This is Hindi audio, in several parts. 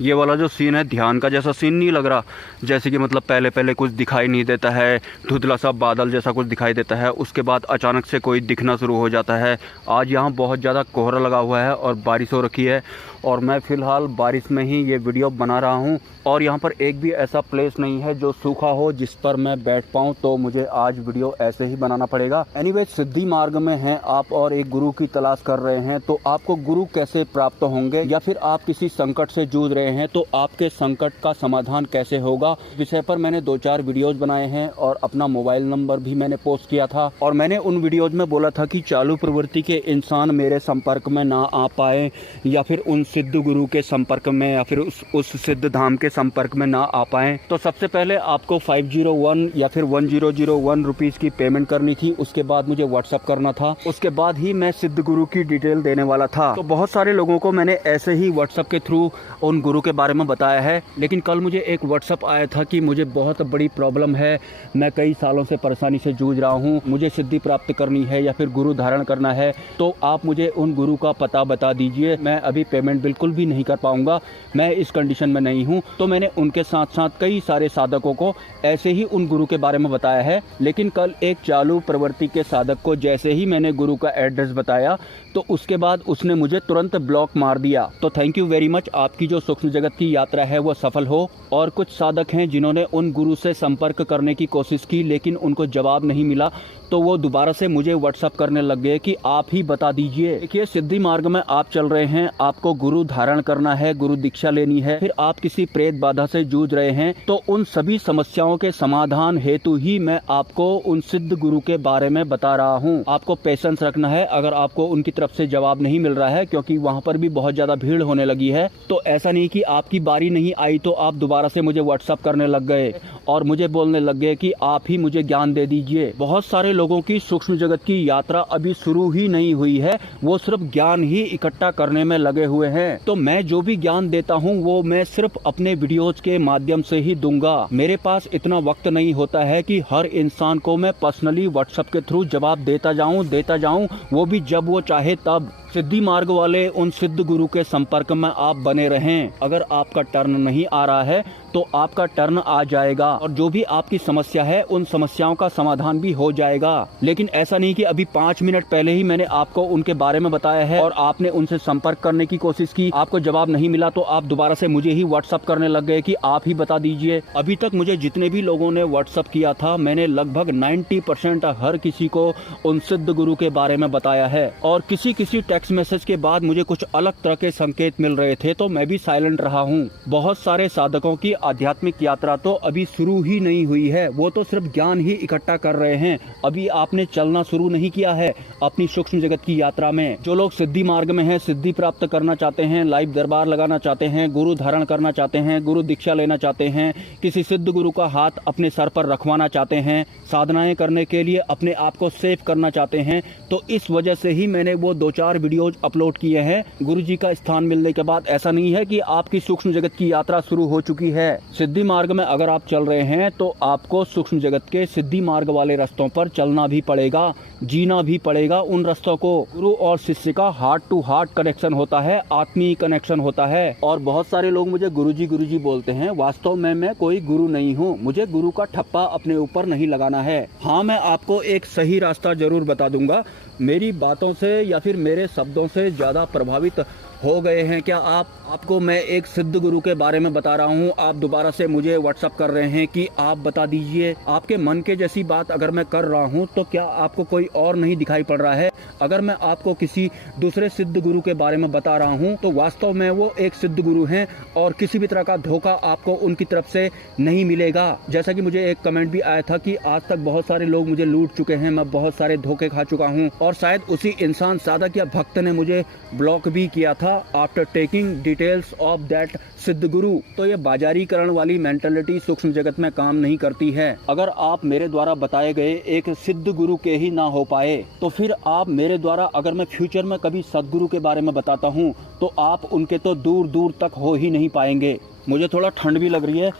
ये वाला जो सीन है ध्यान का जैसा सीन नहीं लग रहा, जैसे कि मतलब पहले पहले कुछ दिखाई नहीं देता है, धुंधला सा बादल जैसा कुछ दिखाई देता है, उसके बाद अचानक से कोई दिखना शुरू हो जाता है। आज यहाँ बहुत ज़्यादा कोहरा लगा हुआ है और बारिश हो रखी है और मैं फ़िलहाल बारिश में ही ये वीडियो बना रहा हूँ। और यहाँ पर एक भी ऐसा प्लेस नहीं है जो सूखा हो जिस पर मैं बैठ पाऊँ, तो मुझे आज वीडियो ऐसे ही बनाना पड़ेगा। एनीवे, सिद्धि मार्ग में हैं आप और एक गुरु की तलाश कर रहे हैं, तो आपको गुरु कैसे प्राप्त होंगे, या फिर आप किसी संकट से जूझ रहे हैं तो आपके संकट का समाधान कैसे होगा, विषय पर मैंने 2-4 वीडियोज बनाए हैं और अपना मोबाइल नंबर भी मैंने पोस्ट किया था। और मैंने उन वीडियोज में बोला था कि चालू प्रवृत्ति के इंसान मेरे संपर्क में ना आ पाए, या फिर उन सिद्ध गुरु के संपर्क में, या फिर उस सिद्ध धाम के संपर्क में ना आ पाए, तो सबसे पहले आपको 501 या फिर 1001 रुपीस की पेमेंट करनी थी। उसके बाद मुझे व्हाट्सअप करना था, उसके बाद ही मैं सिद्ध गुरु की डिटेल देने वाला था। तो बहुत सारे लोगों को मैंने ऐसे ही व्हाट्सअप के थ्रू उन गुरु के बारे में बताया है, लेकिन कल मुझे एक व्हाट्सअप आया था कि मुझे बहुत बड़ी प्रॉब्लम है, मैं कई सालों से परेशानी से जूझ रहा हूँ, मुझे सिद्धि प्राप्त करनी है या फिर गुरु धारण करना है, तो आप मुझे उन गुरु का पता बता दीजिए। मैं अभी पेमेंट बिल्कुल भी नहीं कर पाऊंगा, मैं इस कंडीशन में नहीं हूँ। तो मैंने उनके साथ साथ कई सारे साधकों को ऐसे ही उन गुरु के बारे में बताया है। लेकिन कल एक चालू प्रवृत्ति के साधक को जैसे ही मैंने गुरु का एड्रेस बताया, तो उसके बाद उसने मुझे तुरंत ब्लॉक मार दिया। तो थैंक यू वेरी मच, आपकी जो सूक्ष्म जगत की यात्रा है वो सफल हो। और कुछ साधक हैं जिन्होंने उन गुरु से संपर्क करने की कोशिश की लेकिन उनको जवाब नहीं मिला, तो वो दोबारा से मुझे व्हाट्सअप करने लग गए कि आप ही बता दीजिए। देखिए, सिद्धि मार्ग में आप चल रहे हैं, आपको गुरु धारण करना है, गुरु दीक्षा लेनी है, फिर आप किसी प्रेत बाधा से जूझ रहे हैं, तो उन सभी समस्याओं के समाधान हेतु ही मैं आपको उन सिद्ध गुरु के बारे में बता रहा हूँ। आपको पेशेंस रखना है। अगर आपको उनकी तरफ से जवाब नहीं मिल रहा है, क्योंकि वहाँ पर भी बहुत ज्यादा भीड़ होने लगी है, तो ऐसा नहीं कि आपकी बारी नहीं आई तो आप दोबारा से मुझे व्हाट्सअप करने लग गए और मुझे बोलने लग गए कि आप ही मुझे ज्ञान दे दीजिए। बहुत सारे लोगों की सूक्ष्म जगत की यात्रा अभी शुरू ही नहीं हुई है, वो सिर्फ ज्ञान ही इकट्ठा करने में लगे हुए हैं। तो मैं जो भी ज्ञान देता हूँ वो मैं सिर्फ अपने वीडियोज के माध्यम से ही दूंगा। मेरे पास इतना वक्त नहीं होता है कि हर इंसान को मैं पर्सनली व्हाट्सएप के थ्रू जवाब देता जाऊं, वो भी जब वो चाहे तब। सिद्धि मार्ग वाले उन सिद्ध गुरु के संपर्क में आप बने रहें। अगर आपका टर्न नहीं आ रहा है तो आपका टर्न आ जाएगा और जो भी आपकी समस्या है उन समस्याओं का समाधान भी हो जाएगा। लेकिन ऐसा नहीं कि अभी 5 मिनट पहले ही मैंने आपको उनके बारे में बताया है और आपने उनसे संपर्क करने की कोशिश की, आपको जवाब नहीं मिला तो आप दोबारा से मुझे ही व्हाट्सअप करने लग गए कि आप ही बता दीजिए। अभी तक मुझे जितने भी लोगों ने व्हाट्सअप किया था, मैंने लगभग 90% हर किसी को उन सिद्ध गुरु के बारे में बताया है। और किसी टेक्स्ट मैसेज के बाद मुझे कुछ अलग तरह के संकेत मिल रहे थे तो मैं भी साइलेंट रहा हूँ। बहुत सारे साधकों की आध्यात्मिक यात्रा तो अभी शुरू ही नहीं हुई है, वो तो सिर्फ ज्ञान ही इकट्ठा कर रहे हैं। अभी आपने चलना शुरू नहीं किया है अपनी सूक्ष्म जगत की यात्रा में। जो लोग सिद्धि मार्ग में हैं, सिद्धि प्राप्त करना चाहते हैं, लाइव दरबार लगाना चाहते हैं, गुरु धारण करना चाहते हैं, गुरु दीक्षा लेना चाहते हैं, किसी सिद्ध गुरु का हाथ अपने सर पर रखवाना चाहते हैं, साधनाएं करने के लिए अपने आप को सेव करना चाहते हैं, तो इस वजह से ही मैंने वो 2-4 वीडियोज अपलोड किए हैं। गुरु जी का स्थान मिलने के बाद ऐसा नहीं है कि आपकी सूक्ष्म जगत की यात्रा शुरू हो चुकी है। सिद्धि मार्ग में अगर आप चल रहे हैं तो आपको सूक्ष्म जगत के सिद्धि मार्ग वाले रास्तों पर चलना भी पड़ेगा, जीना भी पड़ेगा उन रास्तों को। गुरु और शिष्य का हार्ट टू हार्ट कनेक्शन होता है, आत्मीय कनेक्शन होता है। और बहुत सारे लोग मुझे गुरुजी बोलते हैं, वास्तव में मैं कोई गुरु नहीं हूँ, मुझे गुरु का ठप्पा अपने ऊपर नहीं लगाना है। हाँ, मैं आपको एक सही रास्ता जरूर बता दूंगा। मेरी बातों से या फिर मेरे शब्दों से ज्यादा प्रभावित हो गए हैं क्या आपको मैं एक सिद्ध गुरु के बारे में बता रहा हूँ, आप दोबारा से मुझे व्हाट्सअप कर रहे हैं कि आप बता दीजिए। आपके मन के जैसी बात अगर मैं कर रहा हूँ तो क्या आपको कोई और नहीं दिखाई पड़ रहा है? अगर मैं आपको किसी दूसरे सिद्ध गुरु के बारे में बता रहा हूँ तो वास्तव में वो एक सिद्ध गुरु हैं और किसी भी तरह का धोखा आपको उनकी तरफ से नहीं मिलेगा। जैसा कि मुझे एक कमेंट भी आया था कि आज तक बहुत सारे लोग मुझे लूट चुके हैं, मैं बहुत सारे धोखे खा चुका हूँ, और शायद उसी इंसान, साधक या भक्त ने मुझे ब्लॉक भी किया था after taking details of that सिद्ध गुरु। तो ये बाजारीकरण वाली मेंटालिटी सूक्ष्म जगत में काम नहीं करती है। अगर आप मेरे द्वारा बताए गए एक सिद्ध गुरु के ही ना हो पाए तो फिर आप मेरे द्वारा, अगर मैं फ्यूचर में कभी सदगुरु के बारे में बताता हूँ तो आप उनके तो दूर दूर तक हो ही नहीं पाएंगे। मुझे थोड़ा ठंड भी लग रही है,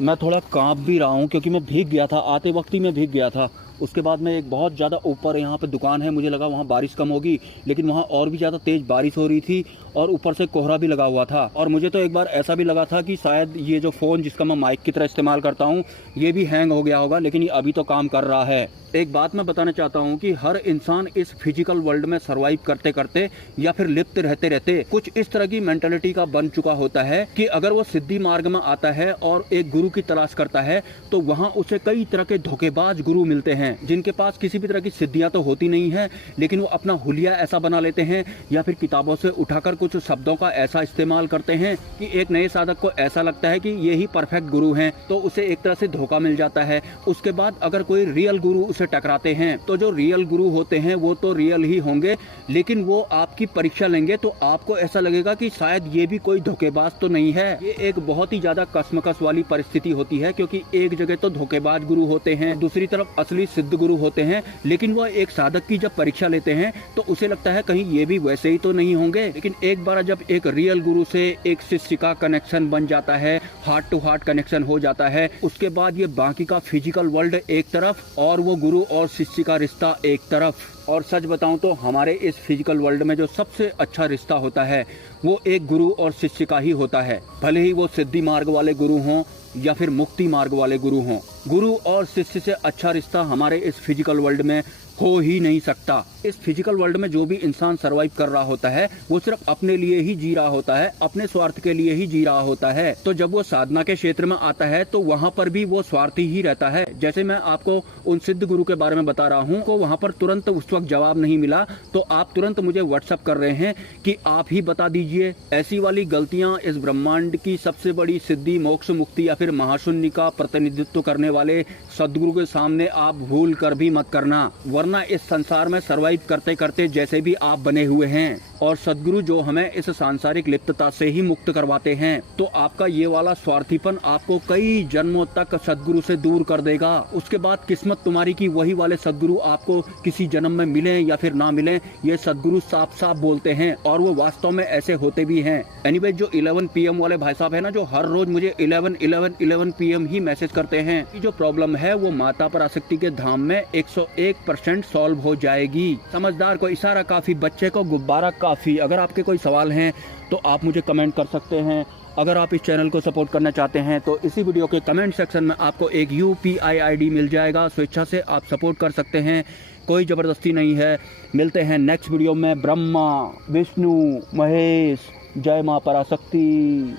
मैं थोड़ा कांप भी रहा हूँ क्योंकि मैं भीग गया था, आते वक्त ही मैं भीग गया था। उसके बाद में एक बहुत ज़्यादा ऊपर यहाँ पे दुकान है, मुझे लगा वहाँ बारिश कम होगी, लेकिन वहाँ और भी ज़्यादा तेज़ बारिश हो रही थी और ऊपर से कोहरा भी लगा हुआ था। और मुझे तो एक बार ऐसा भी लगा था कि शायद ये जो फ़ोन जिसका मैं माइक की तरह इस्तेमाल करता हूँ ये भी हैंग हो गया होगा, लेकिन ये अभी तो काम कर रहा है। एक बात मैं बताना चाहता हूँ कि हर इंसान इस फिजिकल वर्ल्ड में सर्वाइव करते करते या फिर लिप्त रहते रहते कुछ इस तरह की मेंटालिटी का बन चुका होता है कि अगर वो सिद्धि मार्ग में आता है और एक गुरु की तलाश करता है तो वहाँ उसे कई तरह के धोखेबाज गुरु मिलते हैं, जिनके पास किसी भी तरह की सिद्धियां तो होती नहीं है, लेकिन वो अपना हुलिया ऐसा बना लेते हैं या फिर किताबों से उठाकर कुछ शब्दों का ऐसा इस्तेमाल करते हैं कि एक नए साधक को ऐसा लगता है कि ये ही परफेक्ट गुरु हैं, तो उसे एक तरह से धोखा मिल जाता है। उसके बाद अगर कोई रियल गुरु उसे टकराते हैं तो जो रियल गुरु होते हैं वो तो रियल ही होंगे, लेकिन वो आपकी परीक्षा लेंगे तो आपको ऐसा लगेगा कि शायद ये भी कोई धोखेबाज तो नहीं है। ये एक बहुत ही ज्यादा कश्मकश वाली परिस्थिति होती है, क्योंकि एक जगह तो धोखेबाज गुरु होते हैं, दूसरी तरफ असली सिद्ध गुरु होते हैं, लेकिन वो एक साधक की जब परीक्षा लेते हैं तो उसे लगता है कहीं ये भी वैसे ही तो नहीं होंगे। लेकिन एक बार जब एक रियल गुरु से एक शिष्य का कनेक्शन बन जाता है, हार्ट टू हार्ट कनेक्शन हो जाता है, उसके बाद ये बाकी का फिजिकल वर्ल्ड एक तरफ और वो गुरु और शिष्य का रिश्ता एक तरफ। और सच बताऊं तो हमारे इस फिजिकल वर्ल्ड में जो सबसे अच्छा रिश्ता होता है वो एक गुरु और शिष्य का ही होता है, भले ही वो सिद्धि मार्ग वाले गुरु हों या फिर मुक्ति मार्ग वाले गुरु हों। गुरु और शिष्य से अच्छा रिश्ता हमारे इस फिजिकल वर्ल्ड में हो ही नहीं सकता। इस फिजिकल वर्ल्ड में जो भी इंसान सरवाइव कर रहा होता है वो सिर्फ अपने लिए ही जी रहा होता है, अपने स्वार्थ के लिए ही जी रहा होता है। तो जब वो साधना के क्षेत्र में आता है तो वहाँ पर भी वो स्वार्थी ही रहता है। जैसे मैं आपको उन सिद्ध गुरु के बारे में बता रहा हूँ, तो वहाँ पर तुरंत उस वक्त जवाब नहीं मिला, तो आप तुरंत मुझे व्हाट्सएप कर रहे हैं कि आप ही बता दीजिए। ऐसी वाली गलतियाँ इस ब्रह्मांड की सबसे बड़ी सिद्धि, मोक्ष, मुक्ति या फिर महाशून्य का प्रतिनिधित्व करने वाले सदगुरु के सामने आप भूल कर भी मत करना, वरना इस संसार में सर्वाइव करते करते जैसे भी आप बने हुए हैं और सदगुरु जो हमें इस सांसारिक लिप्तता से ही मुक्त करवाते हैं, तो आपका ये वाला स्वार्थीपन आपको कई जन्मों तक सदगुरु से दूर कर देगा। उसके बाद किस्मत तुम्हारी की वही वाले सदगुरु आपको किसी जन्म में मिले या फिर ना मिले, ये सदगुरु साफ साफ बोलते हैं और वो वास्तव में ऐसे होते भी हैं। एनीवे, जो 11 PM वाले भाई साहब है ना, जो हर रोज मुझे 11 PM ही मैसेज करते हैं कि जो प्रॉब्लम है वो माता पराशक्ति के धाम में 101% सॉल्व हो जाएगी। समझदार को इशारा काफी, बच्चे को गुब्बारा काफी। अगर आपके कोई सवाल हैं तो आप मुझे कमेंट कर सकते हैं। अगर आप इस चैनल को सपोर्ट करना चाहते हैं तो इसी वीडियो के कमेंट सेक्शन में आपको एक UPI ID मिल जाएगा, स्वेच्छा से आप सपोर्ट कर सकते हैं, कोई ज़बरदस्ती नहीं है। मिलते हैं नेक्स्ट वीडियो में। ब्रह्मा, विष्णु, महेश, जय मां पराशक्ति।